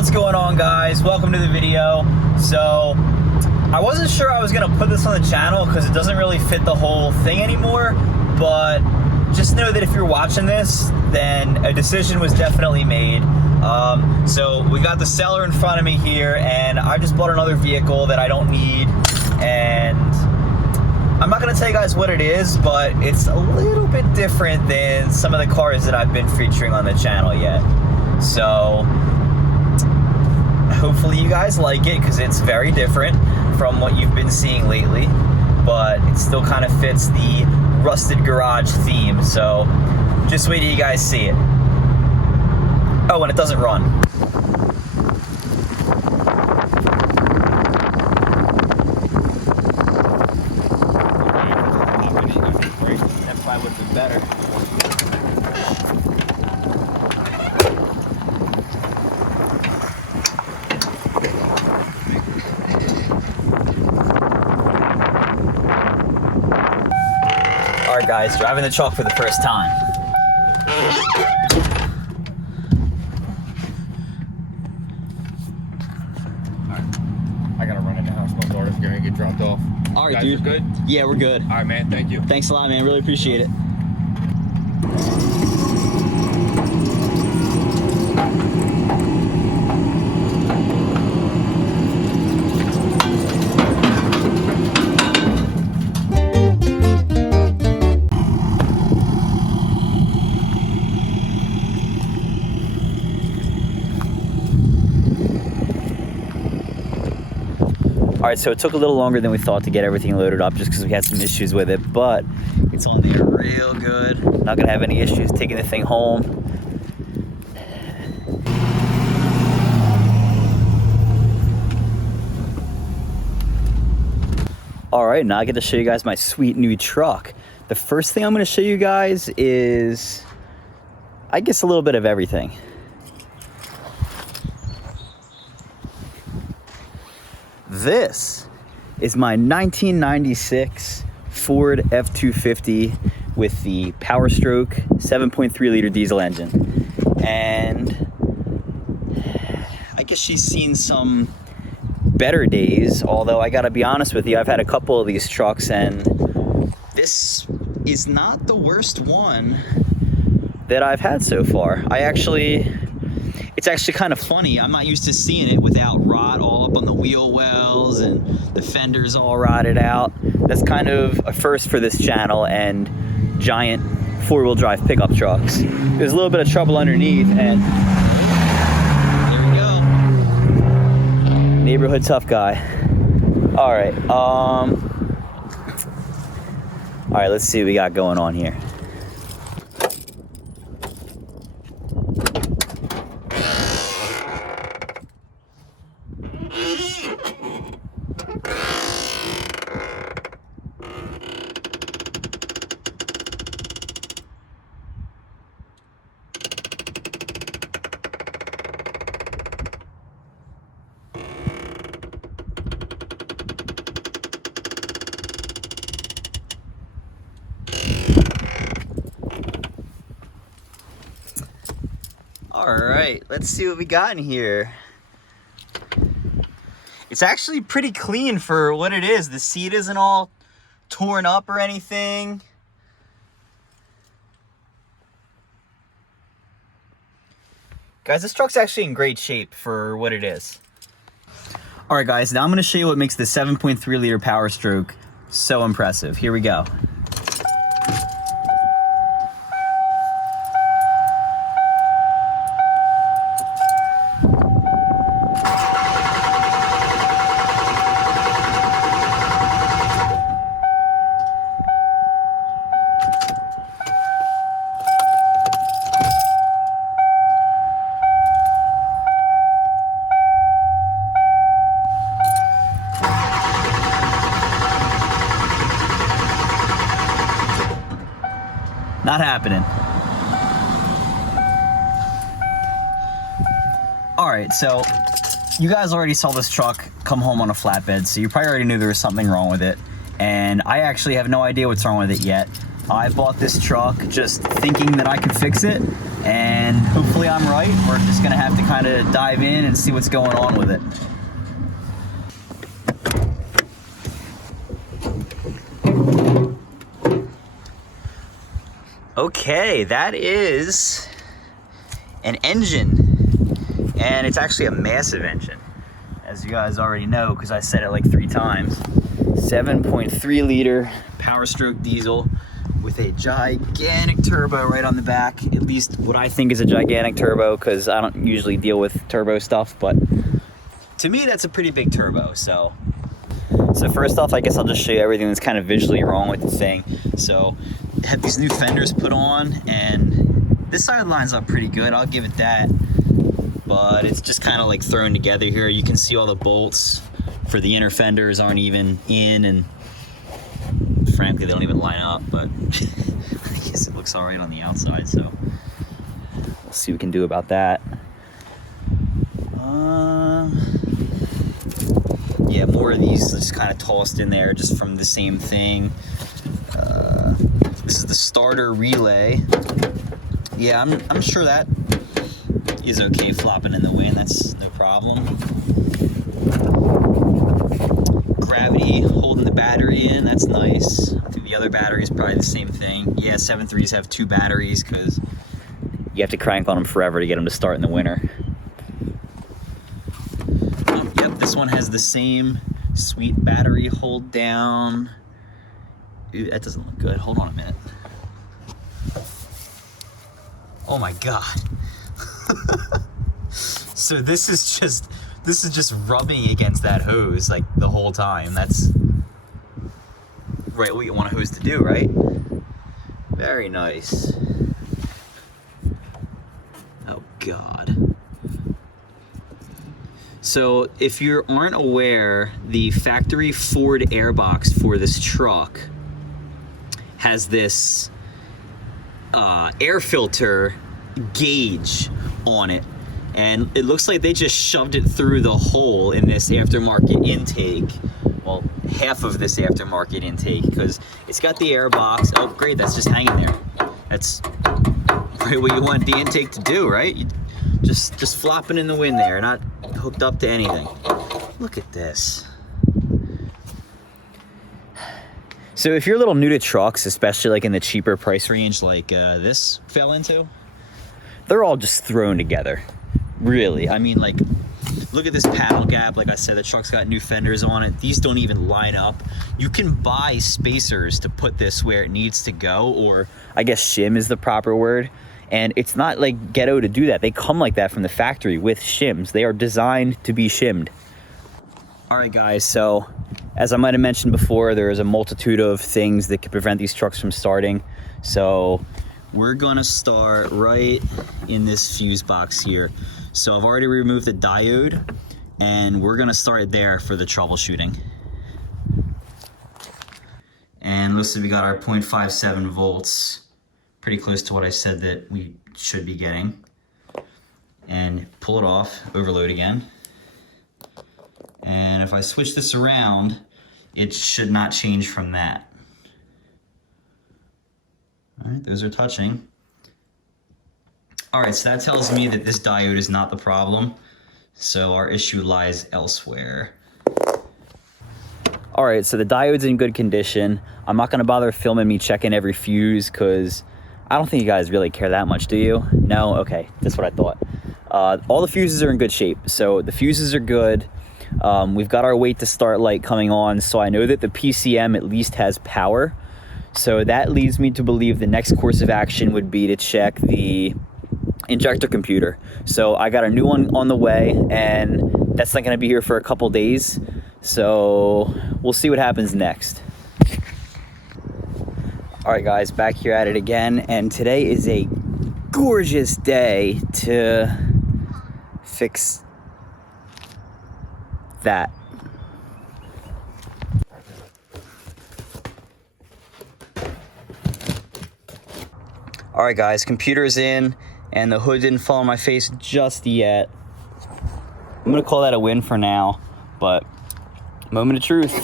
What's going on, guys? Welcome to the video. So I wasn't sure I was gonna put this on the channel because it doesn't really fit the whole thing anymore, but just know that if you're watching this, then a decision was definitely made. So we got the seller in front of me here, and I just bought another vehicle that I don't need, and I'm not gonna tell you guys what it is, but it's a little bit different than some of the cars that I've been featuring on the channel yet. So hopefully you guys like it, because it's very different from what you've been seeing lately, but it still kind of fits the rusted garage theme. So just wait till you guys see it. Oh, and it doesn't run. That probably would have been better. Alright guys, driving the truck for the first time. I gotta run in the house. My daughter's gonna get dropped off. Alright, dude. Good? Yeah, we're good. Alright, man. Thank you. Thanks a lot, man. Really appreciate it. All right, so it took a little longer than we thought to get everything loaded up just because we had some issues with it, but it's on there real good. Not gonna have any issues taking the thing home. All right, now I get to show you guys my sweet new truck. The first thing I'm gonna show you guys is, I guess, a little bit of everything. This is my 1996 Ford F250 with the Powerstroke 7.3 liter diesel engine. And I guess she's seen some better days, although I gotta be honest with you, I've had a couple of these trucks and this is not the worst one that I've had so far. It's actually kind of funny. I'm not used to seeing it without rot all up on the wheel wells and the fenders all rotted out. That's kind of a first for this channel and giant four-wheel drive pickup trucks. There's a little bit of trouble underneath, and there we go. Neighborhood tough guy. All right. All right, let's see what we got going on here. All right, let's see what we got in here. It's actually pretty clean for what it is. The seat isn't all torn up or anything. Guys, this truck's actually in great shape for what it is. All right, guys, now I'm gonna show you what makes the 7.3 liter Powerstroke so impressive. Here we go. Not happening. All right, so you guys already saw this truck come home on a flatbed, so you probably already knew there was something wrong with it. And I actually have no idea what's wrong with it yet. I bought this truck just thinking that I could fix it, and hopefully I'm right. We're just gonna have to kind of dive in and see what's going on with it. Okay, that is an engine, and it's actually a massive engine, as you guys already know because I said it like 3 times. 7.3 liter Powerstroke diesel with a gigantic turbo right on the back, at least what I think is a gigantic turbo, because I don't usually deal with turbo stuff, but to me that's a pretty big turbo. So first off, I guess I'll just show you everything that's kind of visually wrong with the thing. So I have these new fenders put on, and this side lines up pretty good, I'll give it that, but it's just kind of like thrown together here. You can see all the bolts for the inner fenders aren't even in, and frankly they don't even line up, but I guess it looks all right on the outside, so we'll see what we can do about that. Yeah, more of these just kind of tossed in there just from the same thing. This is the starter relay. Yeah, I'm sure that is okay flopping in the wind, that's no problem. Gravity holding the battery in, that's nice. I think the other battery is probably the same thing. Yeah, 7.3s have 2 batteries because you have to crank on them forever to get them to start in the winter. Yep, this one has the same sweet battery hold down. Ooh, that doesn't look good. Hold on a minute. Oh my God. So this is just rubbing against that hose like the whole time. That's right what you want a hose to do, right? Very nice. Oh God. So if you aren't aware, the factory Ford airbox for this truck has this air filter gauge on it, and it looks like they just shoved it through the hole in this aftermarket intake. Well, half of this aftermarket intake, because it's got the air box. Oh great, that's just hanging there. That's right what you want the intake to do, right? You just flopping in the wind there, not hooked up to anything. Look at this. So if you're a little new to trucks, especially like in the cheaper price range like this fell into, they're all just thrown together, really. I mean, like, look at this paddle gap. Like I said, the truck's got new fenders on it. These don't even line up. You can buy spacers to put this where it needs to go, or I guess shim is the proper word. And it's not like ghetto to do that. They come like that from the factory with shims. They are designed to be shimmed. All right, guys, so as I might have mentioned before, there is a multitude of things that could prevent these trucks from starting. So we're gonna start right in this fuse box here. So I've already removed the diode, and we're gonna start there for the troubleshooting. And looks like we got our 0.57 volts, pretty close to what I said that we should be getting. And pull it off, overload again. And if I switch this around, it should not change from that. All right, those are touching. All right, so that tells me that this diode is not the problem. So our issue lies elsewhere. All right, so the diode's in good condition. I'm not gonna bother filming me checking every fuse because I don't think you guys really care that much, do you? No? Okay, that's what I thought. All the fuses are in good shape. So the fuses are good. We've got our wait to start light coming on, so I know that the PCM at least has power. So that leads me to believe the next course of action would be to check the injector computer. So I got a new one on the way, and that's not gonna be here for a couple days. So we'll see what happens next. All right, guys, back here at it again, and today is a gorgeous day to fix that. All right, guys, computer's in, and the hood didn't fall on my face just yet. I'm gonna call that a win for now, but moment of truth.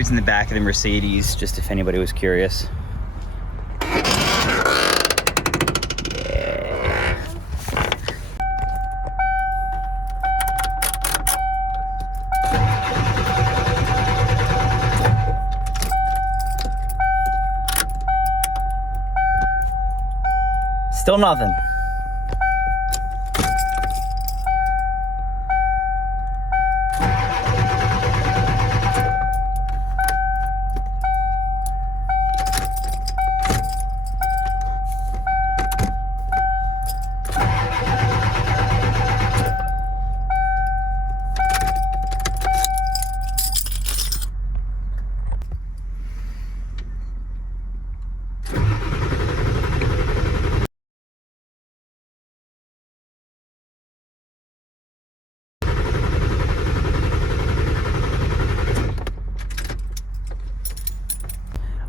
batteries in the back of the Mercedes, just if anybody was curious. Still nothing.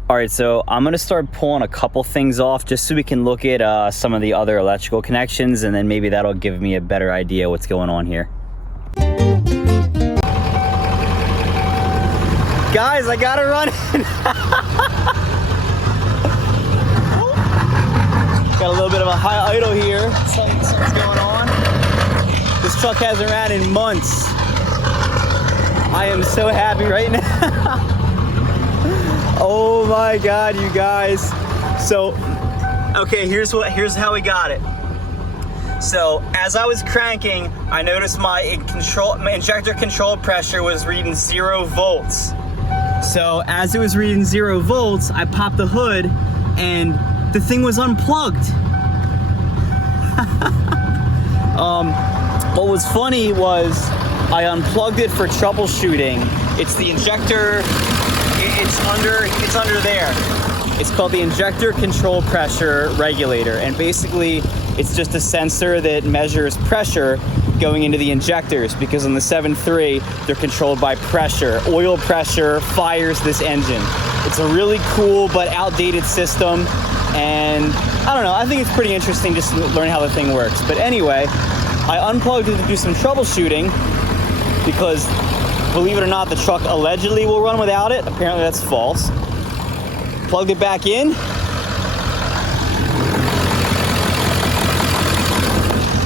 All right, so I'm gonna start pulling a couple things off just so we can look at some of the other electrical connections, and then maybe that'll give me a better idea what's going on here. Guys, I gotta run in. Got a little bit of a high idle here. Something's going on. This truck hasn't ran in months. I am so happy right now. Oh my God, you guys. So, okay, here's how we got it. So, as I was cranking, I noticed my injector control pressure was reading 0 volts. So, as it was reading 0 volts, I popped the hood and the thing was unplugged. What was funny was I unplugged it for troubleshooting. It's the injector. It's under there. It's called the injector control pressure regulator, and basically it's just a sensor that measures pressure going into the injectors, because on the 7.3 they're controlled by pressure. Oil pressure fires this engine. It's a really cool but outdated system, and I don't know, I think it's pretty interesting just to learn how the thing works. But anyway, I unplugged it to do some troubleshooting because, believe it or not, the truck allegedly will run without it. Apparently that's false. Plugged it back in.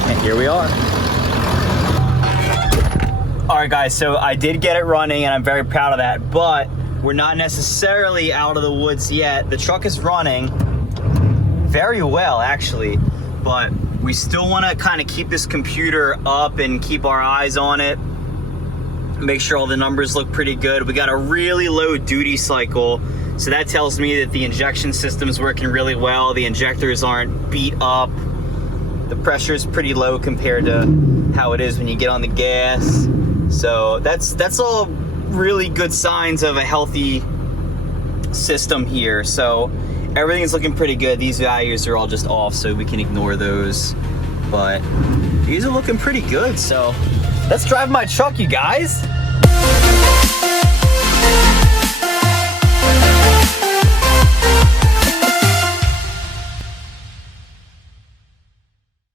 And here we are. All right, guys, so I did get it running and I'm very proud of that, but we're not necessarily out of the woods yet. The truck is running very well, actually, but we still want to kind of keep this computer up and keep our eyes on it. Make sure all the numbers look pretty good. We got a really low duty cycle, so that tells me that the injection system is working really well. The injectors aren't beat up. The pressure is pretty low compared to how it is when you get on the gas. So that's all really good signs of a healthy system here. So everything's looking pretty good. These values are all just off, so we can ignore those. But these are looking pretty good. So let's drive my truck, you guys.